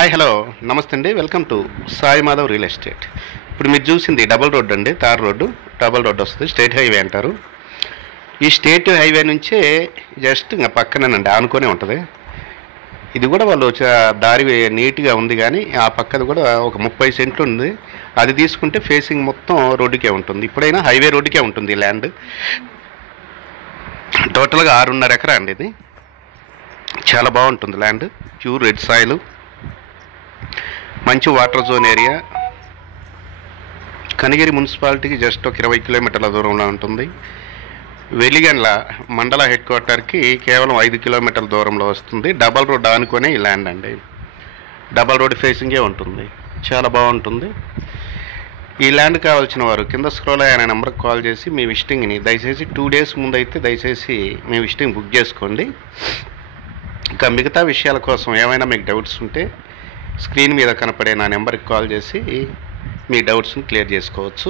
Hi hello నమస్తే అండి. Welcome to Sai Madhav real estate. ఇప్పుడు మీరు చూసింది డబుల్ రోడ్ అండి, తార్ రోడ్డు. డబుల్ రోడ్ వస్తుంది, స్టేట్ హైవే అంటారు. ఈ స్టేట్ హైవే నుంచే జస్ట్ ఇంకా పక్కనేనండి, ఆనుకొనే ఉంటుంది. ఇది కూడా వాళ్ళు దారి నీట్గా ఉంది, కానీ ఆ పక్కది కూడా ఒక 30 సెంట్లు ఉంది. అది తీసుకుంటే ఫేసింగ్ మొత్తం రోడ్డుకే ఉంటుంది. ఇప్పుడైనా హైవే రోడ్డుకే ఉంటుంది ల్యాండ్. టోటల్గా 6.5 ఎకరా అండి. ఇది చాలా బాగుంటుంది ల్యాండ్. ప్యూర్ రెడ్ సాయిల్, మంచి వాటర్ జోన్ ఏరియా. కనిగిరి మున్సిపాలిటీకి జస్ట్ ఒక 20 కిలోమీటర్ల దూరంలో ఉంటుంది. వెలిగండ్ల మండల హెడ్ క్వార్టర్కి కేవలం 5 కిలోమీటర్ల దూరంలో వస్తుంది. డబల్ రోడ్ ఆనుకొనే ఈ ల్యాండ్ అండి. డబల్ రోడ్ ఫేసింగే ఉంటుంది, చాలా బాగుంటుంది. ఈ ల్యాండ్ కావాల్సిన వారు కింద స్క్రోల్ అయ్యే నెంబర్కి కాల్ చేసి మీ విజిటింగ్ని దయచేసి 2 డేస్ ముందు అయితే దయచేసి మీ విజిటింగ్ బుక్ చేసుకోండి. ఇంకా మిగతా విషయాల కోసం ఏమైనా మీకు డౌట్స్ ఉంటే స్క్రీన్ మీద కనపడే నా నెంబర్కి కాల్ చేసి మీ డౌట్స్ని క్లియర్ చేసుకోవచ్చు.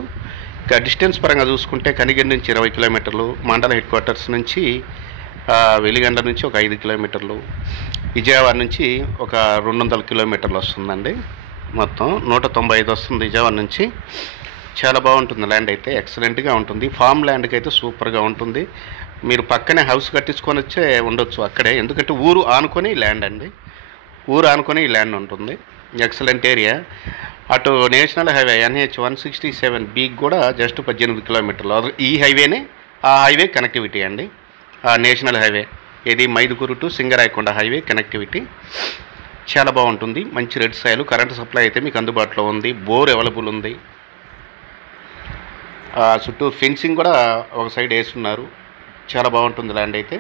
ఇంకా డిస్టెన్స్ పరంగా చూసుకుంటే కనిగిరి నుంచి 20 కిలోమీటర్లు, మండల హెడ్ క్వార్టర్స్ నుంచి వెలిగండ్ల నుంచి ఒక 5 కిలోమీటర్లు, విజయవాడ నుంచి ఒక 200 కిలోమీటర్లు వస్తుందండి. మొత్తం 195 వస్తుంది విజయవాడ నుంచి. చాలా బాగుంటుంది ల్యాండ్ అయితే, ఎక్సలెంట్గా ఉంటుంది. ఫామ్ ల్యాండ్కి అయితే సూపర్గా ఉంటుంది. మీరు పక్కనే హౌస్ కట్టించుకొని వచ్చే ఉండొచ్చు అక్కడే, ఎందుకంటే ఊరు ఆనుకొని ల్యాండ్ అండి. ఊరు ఆనుకొని ఈ ల్యాండ్ ఉంటుంది. Excellent area. అటు నేషనల్ హైవే NH 167B కూడా జస్ట్ 18 కిలోమీటర్లు. ఈ హైవేనే ఆ హైవే కనెక్టివిటీ అండి. ఆ నేషనల్ హైవే ఇది Mydukur to Singarayakonda highway connectivity చాలా బాగుంటుంది. మంచి రెడ్ సాయిల్, కరెంట్ సప్లై అయితే మీకు అందుబాటులో ఉంది. బోర్ అవైలబుల్ ఉంది. చుట్టూ ఫెన్సింగ్ కూడా ఒక సైడ్ వేస్తున్నారు. చాలా బాగుంటుంది ల్యాండ్ అయితే.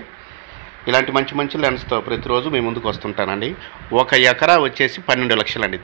ఇలాంటి మంచి మంచి ల్యాండ్స్తో ప్రతిరోజు మీ ముందుకు వస్తుంటానండి. 1 ఎకరా వచ్చేసి 12 లక్షలండి.